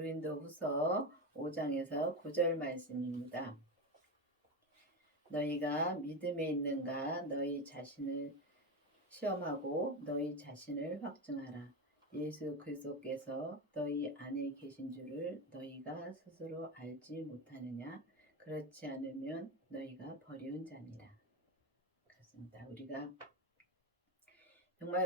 고린도후서 5장에서 9절 말씀입니다. 너희가 믿음에 있는가 너희 자신을 시험하고 너희 자신을 확증하라. 예수 그리스도께서 너희 안에 계신 줄을 너희가 스스로 알지 못하느냐? 그렇지 않으면 너희가 버리운 자니라. 그렇습니다.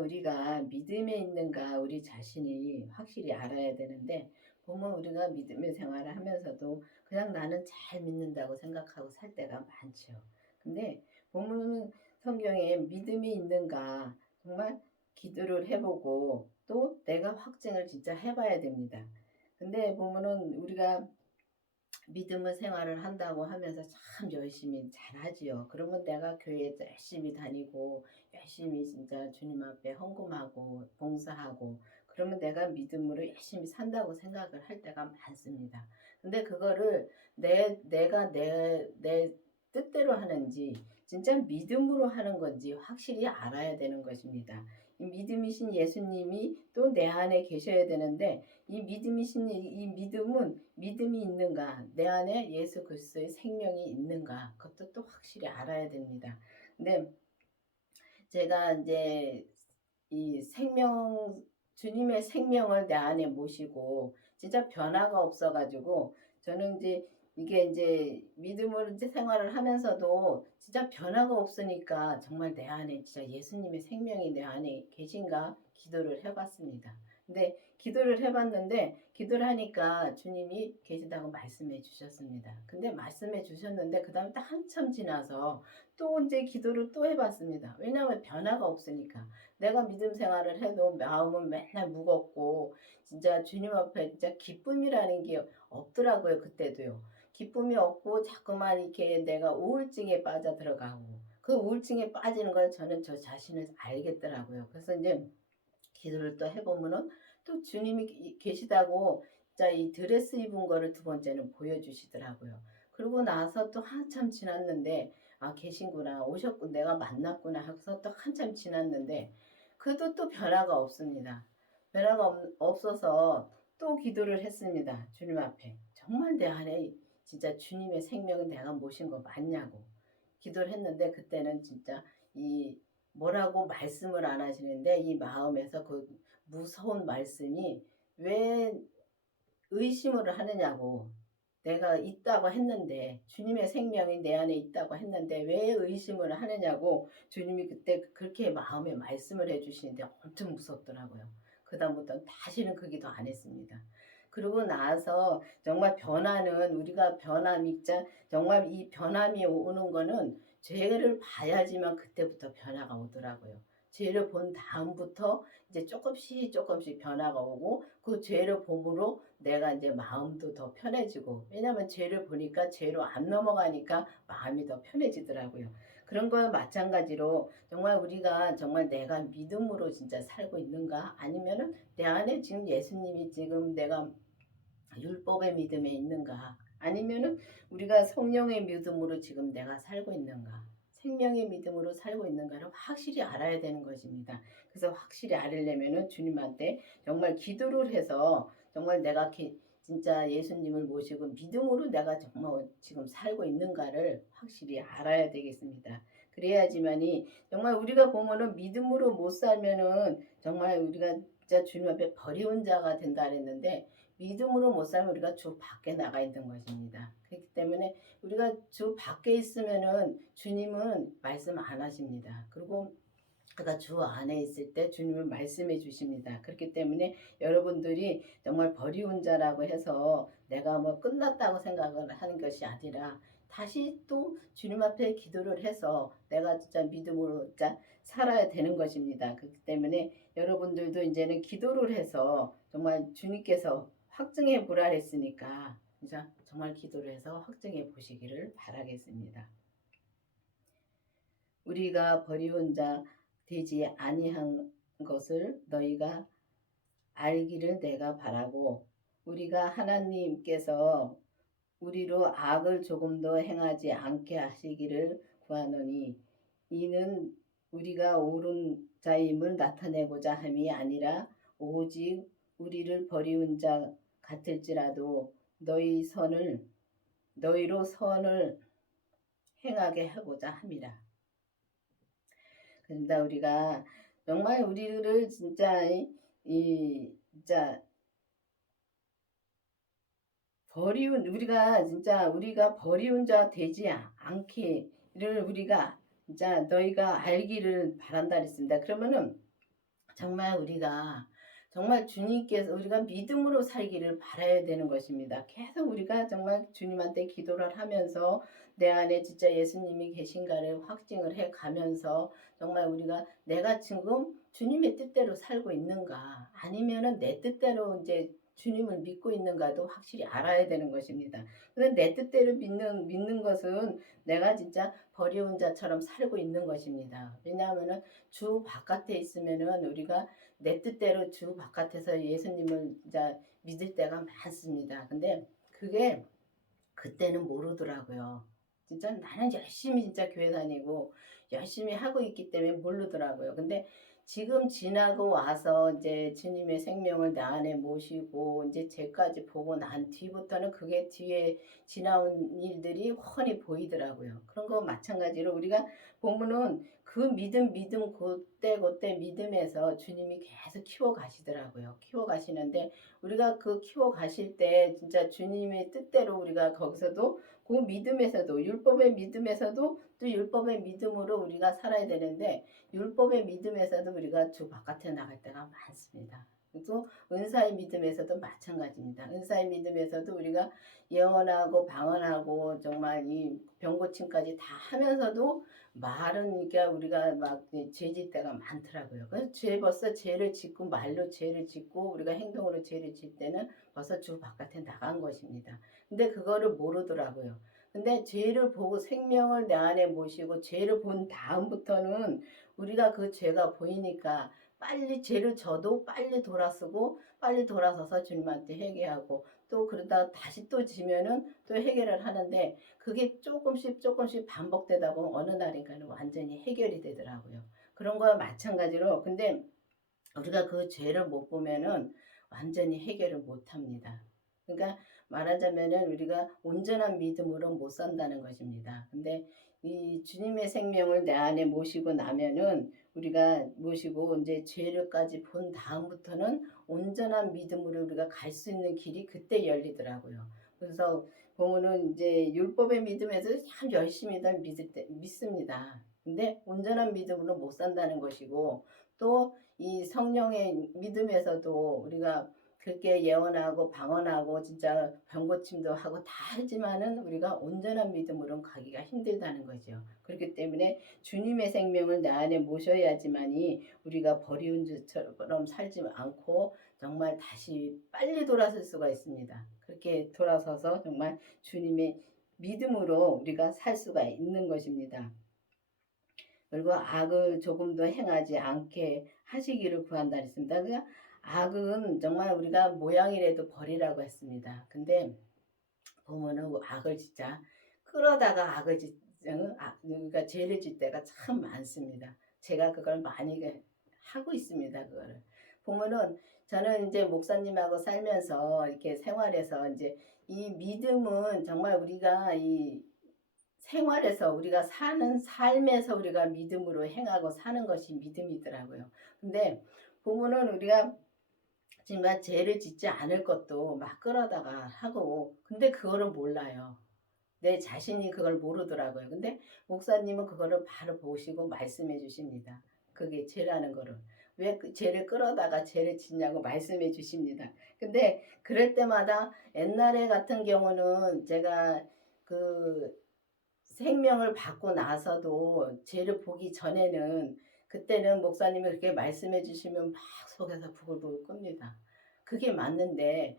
우리가 믿음에 있는가 우리 자신이 확실히 알아야 되는데, 보면 우리가 믿음의 생활을 하면서도 그냥 나는 잘 믿는다고 생각하고 살 때가 많죠. 근데 보면 성경에 믿음이 있는가 정말 기도를 해보고 또 내가 확증을 진짜 해봐야 됩니다. 근데 보면은 우리가 믿음의 생활을 한다고 하면서 참 열심히 잘하지요. 그러면 내가 교회에 열심히 다니고 열심히 진짜 주님 앞에 헌금하고 봉사하고 그러면 내가 믿음으로 열심히 산다고 생각을 할 때가 많습니다. 근데 그거를 내가 내 뜻대로 하는지 진짜 믿음으로 하는 건지 확실히 알아야 되는 것입니다. 이 믿음이신 예수님이 또 내 안에 계셔야 되는데, 이 믿음은 믿음이 있는가, 내 안에 예수 그리스도의 생명이 있는가, 그것도 또 확실히 알아야 됩니다. 근데 제가 이제 이 주님의 생명을 내 안에 모시고 진짜 변화가 없어가지고, 저는 이제 믿음으로 이제 생활을 하면서도 진짜 변화가 없으니까 정말 내 안에 진짜 예수님의 생명이 내 안에 계신가 기도를 해봤습니다. 근데 기도를 해봤는데, 기도를 하니까 주님이 계시다고 말씀해 주셨습니다. 근데 말씀해 주셨는데 그 다음에 딱 한참 지나서 또 이제 기도를 또 해봤습니다. 왜냐하면 변화가 없으니까. 내가 믿음 생활을 해도 마음은 맨날 무겁고 진짜 주님 앞에 진짜 기쁨이라는 게 없더라고요. 그때도요. 기쁨이 없고 자꾸만 이렇게 내가 우울증에 빠져 들어가고, 그 우울증에 빠지는 걸 저는 저 자신을 알겠더라고요. 그래서 이제 기도를 또 해보면은 또 주님이 계시다고 진짜 이 드레스 입은 거를 두 번째는 보여주시더라고요. 그러고 나서 또 한참 지났는데, 아 계신구나, 오셨군, 내가 만났구나 해서 또 한참 지났는데 그래도 또 변화가 없습니다. 변화가 없어서 또 기도를 했습니다. 주님 앞에 정말 내 안에 진짜 주님의 생명은 내가 모신 거 맞냐고 기도를 했는데, 그때는 진짜 이 뭐라고 말씀을 안 하시는데 이 마음에서 그 무서운 말씀이, 왜 의심을 하느냐고, 내가 있다고 했는데 주님의 생명이 내 안에 있다고 했는데 왜 의심을 하느냐고 주님이 그때 그렇게 마음에 말씀을 해주시는데 엄청 무섭더라고요. 그 다음부터 다시는 그 기도 안 했습니다. 그러고 나서 정말 변화는, 우리가 정말 이 변함이 오는 거는 죄를 봐야지만 그때부터 변화가 오더라고요. 죄를 본 다음부터 이제 조금씩 변화가 오고, 그 죄를 봄으로 내가 이제 마음도 더 편해지고, 왜냐하면 죄를 보니까 죄로 안 넘어가니까 마음이 더 편해지더라고요. 그런 거와 마찬가지로 정말 우리가 정말 내가 믿음으로 진짜 살고 있는가, 아니면은 내 안에 지금 예수님이 지금 내가 율법의 믿음에 있는가, 아니면은 우리가 성령의 믿음으로 지금 내가 살고 있는가, 생명의 믿음으로 살고 있는가를 확실히 알아야 되는 것입니다. 그래서 확실히 알으려면은 주님한테 정말 기도를 해서 정말 내가 진짜 예수님을 모시고 믿음으로 내가 정말 지금 살고 있는가를 확실히 알아야 되겠습니다. 그래야지만이 정말 우리가 보면은 믿음으로 못 살면은 정말 우리가 진짜 주님 앞에 버리운 자가 된다 그랬는데, 믿음으로 못 살면 우리가 주 밖에 나가 있는 것입니다. 그렇기 때문에 우리가 주 밖에 있으면은 주님은 말씀 안 하십니다. 그리고 그가 주 안에 있을 때 주님은 말씀해 주십니다. 그렇기 때문에 여러분들이 정말 버리운 자라고 해서 내가 뭐 끝났다고 생각을 하는 것이 아니라, 다시 또 주님 앞에 기도를 해서 내가 진짜 믿음으로 진짜 살아야 되는 것입니다. 그렇기 때문에 여러분들도 이제는 기도를 해서 정말 주님께서 확증해 보라 했으니까 진짜 정말 기도를 해서 확증해 보시기를 바라겠습니다. 우리가 버리운 자 되지 아니한 것을 너희가 알기를 내가 바라고, 우리가 하나님께서 우리로 악을 조금도 행하지 않게 하시기를 구하노니, 이는 우리가 옳은 자임을 나타내고자 함이 아니라 오직 우리를 버리운 자 같을지라도 너희로 선을 행하게 하고자 함이라. 그러니까 우리가 정말 우리를 진짜 진짜 우리가 버리운 자 되지 않기를 우리가 진짜 너희가 알기를 바란다 했습니다. 그러면은 정말 우리가 정말 주님께서 우리가 믿음으로 살기를 바라야 되는 것입니다. 계속 우리가 정말 주님한테 기도를 하면서 내 안에 진짜 예수님이 계신가를 확증을 해 가면서 정말 우리가 내가 지금 주님의 뜻대로 살고 있는가 아니면은 내 뜻대로 이제 주님을 믿고 있는가도 확실히 알아야 되는 것입니다. 근데 내 뜻대로 믿는 것은 내가 진짜 버려온 자처럼 살고 있는 것입니다. 왜냐하면은 주 바깥에 있으면은 우리가 내 뜻대로 주 바깥에서 예수님을 진짜 믿을 때가 많습니다. 근데 그게 그때는 모르더라고요. 진짜 나는 열심히 진짜 교회 다니고 열심히 하고 있기 때문에 모르더라고요. 근데 지금 지나고 와서 이제 주님의 생명을 내 안에 모시고 이제 죄까지 보고 난 뒤부터는 그게 뒤에 지나온 일들이 훤히 보이더라고요. 그런 거 마찬가지로 우리가 보면은 그 믿음 그때 믿음에서 주님이 계속 키워 가시더라고요. 키워 가시는데 우리가 그 키워 가실 때 진짜 주님의 뜻대로 우리가 거기서도 그 믿음에서도 율법의 믿음에서도 또 율법의 믿음으로 우리가 살아야 되는데 율법의 믿음에서도 우리가 주 바깥에 나갈 때가 많습니다. 또 은사의 믿음에서도 마찬가지입니다. 은사의 믿음에서도 우리가 예언하고 방언하고 정말 이 병고침까지 다 하면서도 말은 그러니까 우리가 막 죄질 때가 많더라고요. 그래서 벌써 죄를 짓고 말로 죄를 짓고 우리가 행동으로 죄를 짓 때는 벌써 주 바깥에 나간 것입니다. 근데 그거를 모르더라고요. 근데 죄를 보고 생명을 내 안에 모시고 죄를 본 다음부터는 우리가 그 죄가 보이니까 빨리 죄를 져도 빨리 돌아서고 빨리 돌아서서 주님한테 회개하고 또 그러다 다시 또 지면은 또 해결을 하는데 그게 조금씩 반복되다 보면 어느 날인가는 완전히 해결이 되더라고요. 그런 거와 마찬가지로 근데 우리가 그 죄를 못 보면은 완전히 해결을 못 합니다. 그러니까 말하자면은 우리가 온전한 믿음으로 못 산다는 것입니다. 근데 이 주님의 생명을 내 안에 모시고 나면은 우리가 모시고 이제 죄를까지 본 다음부터는 온전한 믿음으로 우리가 갈 수 있는 길이 그때 열리더라고요. 그래서 보면은 이제 율법의 믿음에서 참 열심히들 믿습니다. 근데 온전한 믿음으로 못 산다는 것이고 또 이 성령의 믿음에서도 우리가 그렇게 예언하고 방언하고 진짜 병고침도 하고 다 하지만은 우리가 온전한 믿음으로는 가기가 힘들다는 거죠. 그렇기 때문에 주님의 생명을 내 안에 모셔야지만이 우리가 버리운 자처럼 살지 않고 정말 다시 빨리 돌아설 수가 있습니다. 그렇게 돌아서서 정말 주님의 믿음으로 우리가 살 수가 있는 것입니다. 그리고 악을 조금도 행하지 않게 하시기를 구한다 했습니다. 그 악은 정말 우리가 모양이라도 버리라고 했습니다. 근데 보면은 악을 진짜 끌어다가 그러니까 죄를 질 때가 참 많습니다. 제가 그걸 많이 하고 있습니다. 그거를 보면은 저는 이제 목사님하고 살면서 이렇게 생활해서 이제 이 믿음은 정말 우리가 이 생활에서 우리가 사는 삶에서 우리가 믿음으로 행하고 사는 것이 믿음이더라고요. 근데 보면은 우리가 정말 죄를 짓지 않을 것도 막 끌어다가 하고 근데 그거를 몰라요. 내 자신이 그걸 모르더라고요. 근데 목사님은 그거를 바로 보시고 말씀해 주십니다. 그게 죄라는 거를. 왜 그 죄를 끌어다가 죄를 짓냐고 말씀해 주십니다. 근데 그럴 때마다 옛날에 같은 경우는 제가 그 생명을 받고 나서도 죄를 보기 전에는 그때는 목사님이 그렇게 말씀해 주시면 막 속에서 부글부글 끓습니다. 그게 맞는데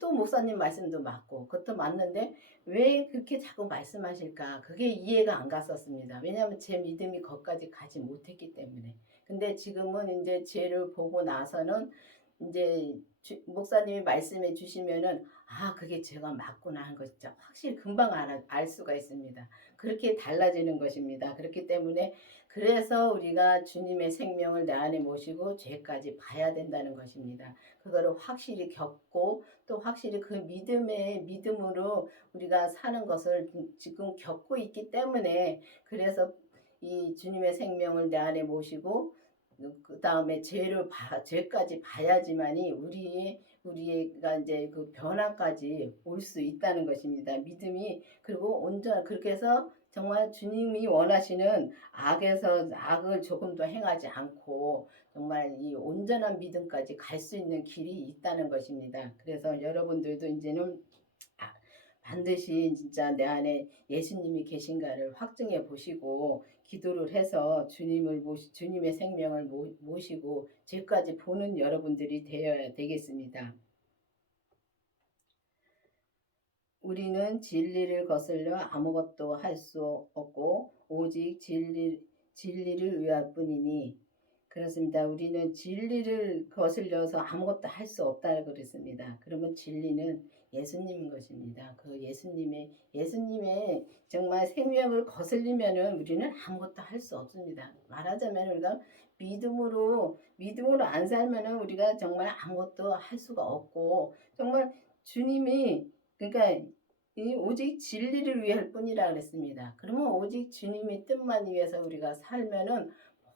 또 목사님 말씀도 맞고 그것도 맞는데 왜 그렇게 자꾸 말씀하실까 그게 이해가 안 갔었습니다. 왜냐하면 제 믿음이 거기까지 가지 못했기 때문에. 근데 지금은 이제 죄를 보고 나서는 인제 목사님이 말씀해 주시면은 '아 그게 제가 맞구나.' 하는 거 진짜 확실히 금방 알 수가 있습니다. 그렇게 달라지는 것입니다. 그렇기 때문에 그래서 우리가 주님의 생명을 내 안에 모시고 죄까지 봐야 된다는 것입니다. 그거를 확실히 겪고 또 확실히 그 믿음의 믿음으로 우리가 사는 것을 지금 겪고 있기 때문에 그래서 이 주님의 생명을 내 안에 모시고 그다음에 죄까지 봐야지만이 우리가 인제 그 변화까지 올 수 있다는 것입니다. 믿음이 그리고 온전 그렇게 해서 정말 주님이 원하시는 악을 조금도 행하지 않고 정말 이 온전한 믿음까지 갈 수 있는 길이 있다는 것입니다. 그래서 여러분들도 인제는 아 반드시 진짜 내 안에 예수님이 계신가를 확증해 보시고 기도를 해서 주님의 생명을 모시고 죄까지 보는 여러분들이 되어야 되겠습니다. 우리는 진리를 거슬려 아무것도 할 수 없고 오직 진리를 위할 뿐이니 그렇습니다. 우리는 진리를 거슬려서 아무것도 할 수 없다고 그랬습니다. 그러면 진리는 예수님인 것입니다. 그 예수님의 정말 생명을 거슬리면은 우리는 아무것도 할 수 없습니다. 말하자면 우리가 믿음으로 안 살면은 우리가 정말 아무것도 할 수가 없고 정말 주님이 그러니까 이 오직 진리를 위할 뿐이라 그랬습니다. 그러면 오직 주님의 뜻만 위해서 우리가 살면은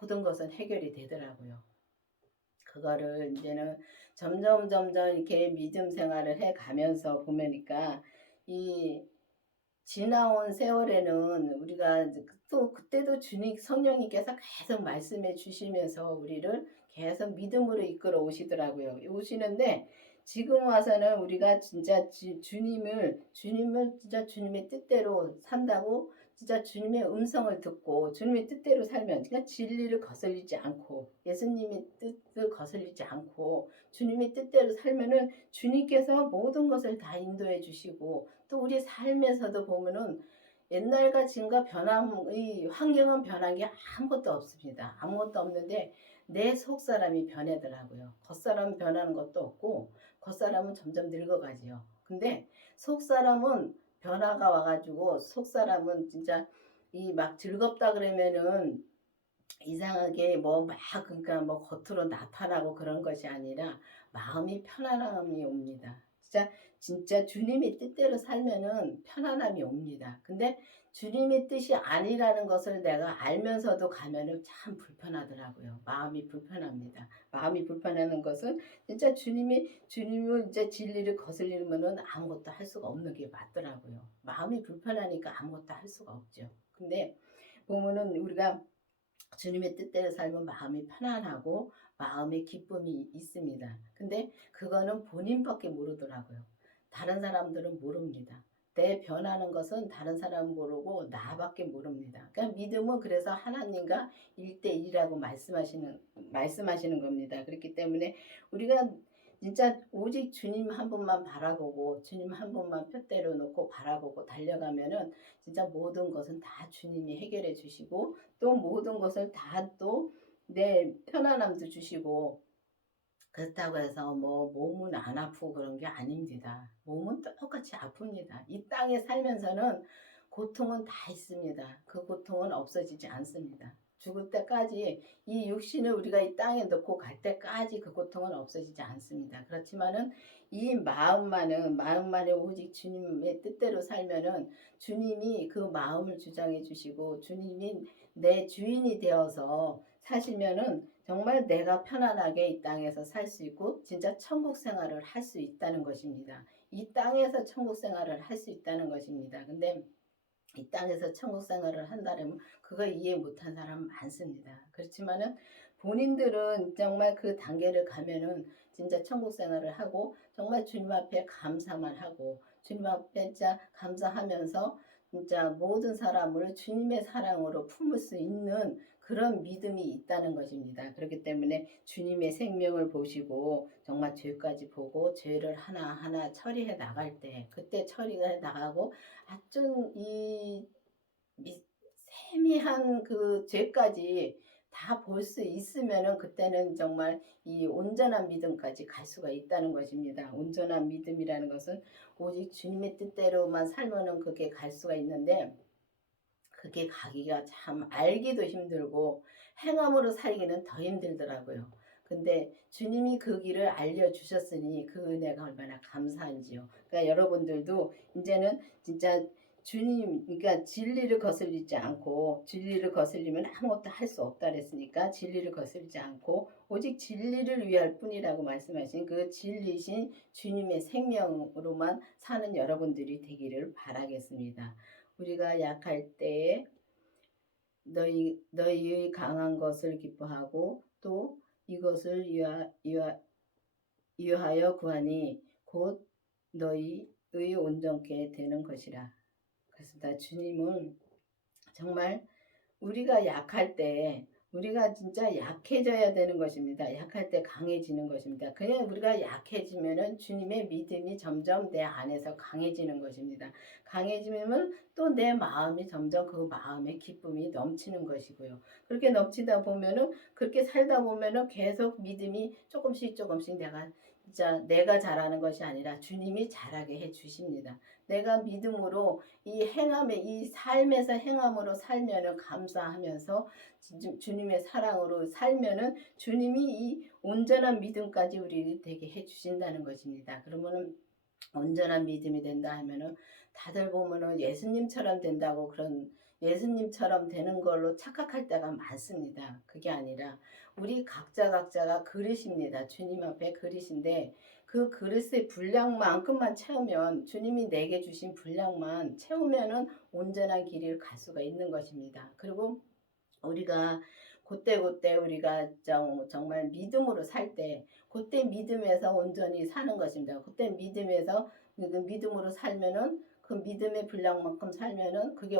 모든 것은 해결이 되더라고요. 그거를 이제는 점점 이렇게 믿음 생활을 해 가면서 보면니까 이 지나온 세월에는 우리가 또 그때도 주님 성령님께서 계속 말씀해 주시면서 우리를 계속 믿음으로 이끌어 오시더라고요. 오시는데 지금 와서는 우리가 진짜 주님을 진짜 주님의 뜻대로 산다고 진짜 주님의 음성을 듣고 주님의 뜻대로 살면 그러니까 진리를 거슬리지 않고 예수님의 뜻을 거슬리지 않고 주님의 뜻대로 살면은 주님께서 모든 것을 다 인도해 주시고 또 우리 삶에서도 보면은 옛날과 지금과 이 환경은 변한 게 아무것도 없습니다. 아무것도 없는데 내 속사람이 변하더라고요. 겉사람은 변하는 것도 없고 겉사람은 점점 늙어가지요. 근데 속사람은 변화가 와가지고 속사람은 진짜 이 막 즐겁다 그러면은 이상하게 뭐 막 그러니까 뭐 겉으로 나타나고 그런 것이 아니라 마음이 편안함이 옵니다. 진짜 주님의 뜻대로 살면은 편안함이 옵니다. 근데 주님의 뜻이 아니라는 것을 내가 알면서도 가면은 참 불편하더라고요. 마음이 불편합니다. 마음이 불편하는 것은 진짜 주님을 이제 진리를 거슬리면은 아무것도 할 수가 없는 게 맞더라고요. 마음이 불편하니까 아무것도 할 수가 없죠. 근데 보면은 우리가 주님의 뜻대로 살면 마음이 편안하고 마음에 기쁨이 있습니다. 근데 그거는 본인밖에 모르더라고요. 다른 사람들은 모릅니다. 내 변하는 것은 다른 사람은 모르고 나밖에 모릅니다. 그러니까 믿음은 그래서 하나님과 1대1이라고 말씀하시는 겁니다. 그렇기 때문에 우리가 진짜 오직 주님 한 분만 바라보고 주님 한 분만 푯대로 놓고 바라보고 달려가면은 진짜 모든 것은 다 주님이 해결해 주시고 또 모든 것을 다 또 내 편안함도 주시고 그렇다고 해서 뭐 몸은 안 아프고 그런 게 아닙니다. 몸은 똑같이 아픕니다. 이 땅에 살면서는 고통은 다 있습니다. 그 고통은 없어지지 않습니다. 죽을 때까지 이 육신을 우리가 이 땅에 놓고 갈 때까지 그 고통은 없어지지 않습니다. 그렇지만은 이 마음만에 오직 주님의 뜻대로 살면은 주님이 그 마음을 주장해 주시고 주님이 내 주인이 되어서 사시면은 정말 내가 편안하게 이 땅에서 살 수 있고 진짜 천국 생활을 할 수 있다는 것입니다. 이 땅에서 천국 생활을 할 수 있다는 것입니다. 근데 이 땅에서 천국 생활을 한다면 그거 이해 못한 사람 많습니다. 그렇지만은 본인들은 정말 그 단계를 가면은 진짜 천국 생활을 하고 정말 주님 앞에 감사만 하고 주님 앞에 진짜 감사하면서 진짜 모든 사람을 주님의 사랑으로 품을 수 있는 그런 믿음이 있다는 것입니다. 그렇기 때문에 주님의 생명을 보시고 정말 죄까지 보고 죄를 하나하나 처리해 나갈 때 그때 처리가 나가고 아주 이 세미한 그 죄까지 다 볼 수 있으면은 그때는 정말 이 온전한 믿음까지 갈 수가 있다는 것입니다. 온전한 믿음이라는 것은 오직 주님의 뜻대로만 살면은 그게 갈 수가 있는데, 그게 가기가 참 알기도 힘들고 행함으로 살기는 더 힘들더라고요. 근데 주님이 그 길을 알려주셨으니 그 은혜가 얼마나 감사한지요. 그러니까 여러분들도 이제는 진짜 주님, 그러니까 진리를 거슬리지 않고, 진리를 거슬리면 아무것도 할 수 없다 그랬으니까 진리를 거슬리지 않고 오직 진리를 위할 뿐이라고 말씀하신 그 진리신 주님의 생명으로만 사는 여러분들이 되기를 바라겠습니다. 우리가 약할 때에 너희의 강한 것을 기뻐하고 또 이것을 유하여 구하니 곧 너희의 온전케 되는 것이라. 그렇습니다. 주님은 정말 우리가 약할 때 우리가 진짜 약해져야 되는 것입니다. 약할 때 강해지는 것입니다. 그냥 우리가 약해지면은 주님의 믿음이 점점 내 안에서 강해지는 것입니다. 강해지면 또 내 마음이 점점 그 마음의 기쁨이 넘치는 것이고요. 그렇게 넘치다 보면은 그렇게 살다 보면은 계속 믿음이 조금씩 조금씩 내가 잘하는 것이 아니라 주님이 잘하게 해 주십니다. 내가 믿음으로 이 행함에 이 삶에서 행함으로 살면은 감사하면서 주님의 사랑으로 살면은 주님이 이 온전한 믿음까지 우리를 되게 해 주신다는 것입니다. 그러면은 온전한 믿음이 된다 하면은 다들 보면은 예수님처럼 된다고 그런 예수님처럼 되는 걸로 착각할 때가 많습니다. 그게 아니라 우리 각자가 그릇입니다. 주님 앞에 그릇인데 그 그릇의 분량만큼만 채우면 주님이 내게 주신 분량만 채우면은 온전한 길을 갈 수가 있는 것입니다. 그리고 우리가 그때그때 우리가 정말 믿음으로 살 때 그때 믿음에서 온전히 사는 것입니다. 그때 믿음에서 그 믿음으로 살면은 그 믿음의 분량만큼 살면은 그게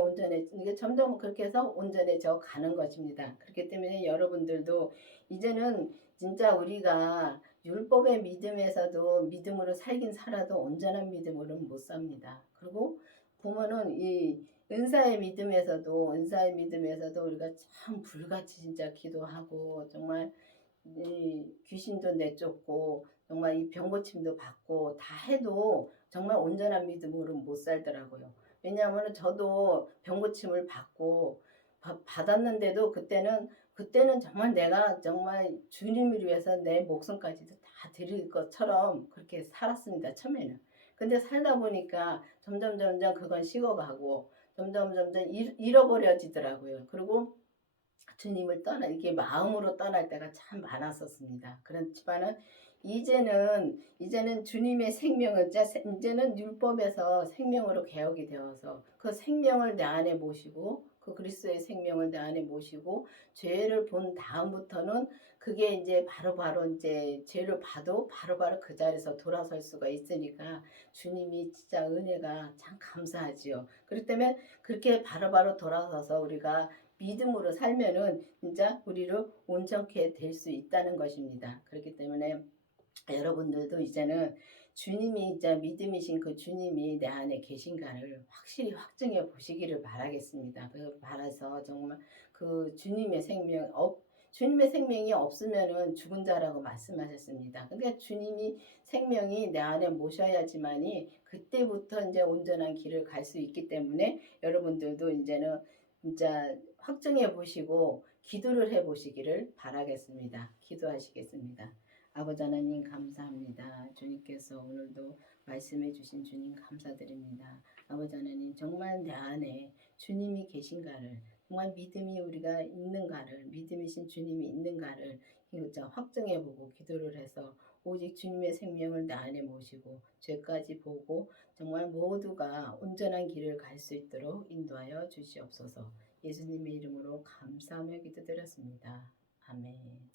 이게 점점 그렇게 해서 온전해져 가는 것입니다. 그렇기 때문에 여러분들도 이제는 진짜 우리가 율법의 믿음에서도 믿음으로 살긴 살아도 온전한 믿음으로는 못 삽니다. 그리고 보면은 이 은사의 믿음에서도 우리가 참 불같이 진짜 기도하고 정말 이 귀신도 내쫓고 정말 이 병고침도 받고 다 해도 정말 온전한 믿음으로 못 살더라고요. 왜냐하면 저도 병고침을 받고 받았는데도 그때는 정말 내가 정말 주님을 위해서 내 목숨까지도 다 드릴 것처럼 그렇게 살았습니다. 처음에는. 근데 살다 보니까 점점 그건 식어가고 점점 잃어버려지더라고요. 그리고 주님을 이게 마음으로 떠날 때가 참 많았었습니다. 그렇지만은 이제는 주님의 생명을 이제는 율법에서 생명으로 개혁이 되어서 그 생명을 내 안에 모시고 그 그리스도의 생명을 내 안에 모시고 죄를 본 다음부터는 그게 이제 바로바로 이제 죄를 봐도 바로바로 그 자리에서 돌아설 수가 있으니까 주님이 진짜 은혜가 참 감사하지요. 그렇기 때문에 그렇게 바로바로 돌아서서 우리가 믿음으로 살면은 진짜 우리를 온전케 될 수 있다는 것입니다. 그렇기 때문에 여러분들도 이제는 주님이 이제 믿음이신 그 주님이 내 안에 계신가를 확실히 확증해 보시기를 바라겠습니다. 그 바라서 정말 그 주님의 생명이 없으면은 죽은 자라고 말씀하셨습니다. 근데 주님이 생명이 내 안에 모셔야지만이 그때부터 이제 온전한 길을 갈 수 있기 때문에 여러분들도 이제는 진짜 확증해 보시고 기도를 해 보시기를 바라겠습니다. 기도하시겠습니다. 아버지 하나님 감사합니다. 주님께서 오늘도 말씀해 주신 주님 감사드립니다. 아버지 하나님 정말 내 안에 주님이 계신가를 정말 믿음이 우리가 있는가를 믿음이신 주님이 있는가를 확증해 보고 기도를 해서 오직 주님의 생명을 내 안에 모시고 죄까지 보고 정말 모두가 온전한 길을 갈 수 있도록 인도하여 주시옵소서. 예수님의 이름으로 감사하며 기도드렸습니다. 아멘.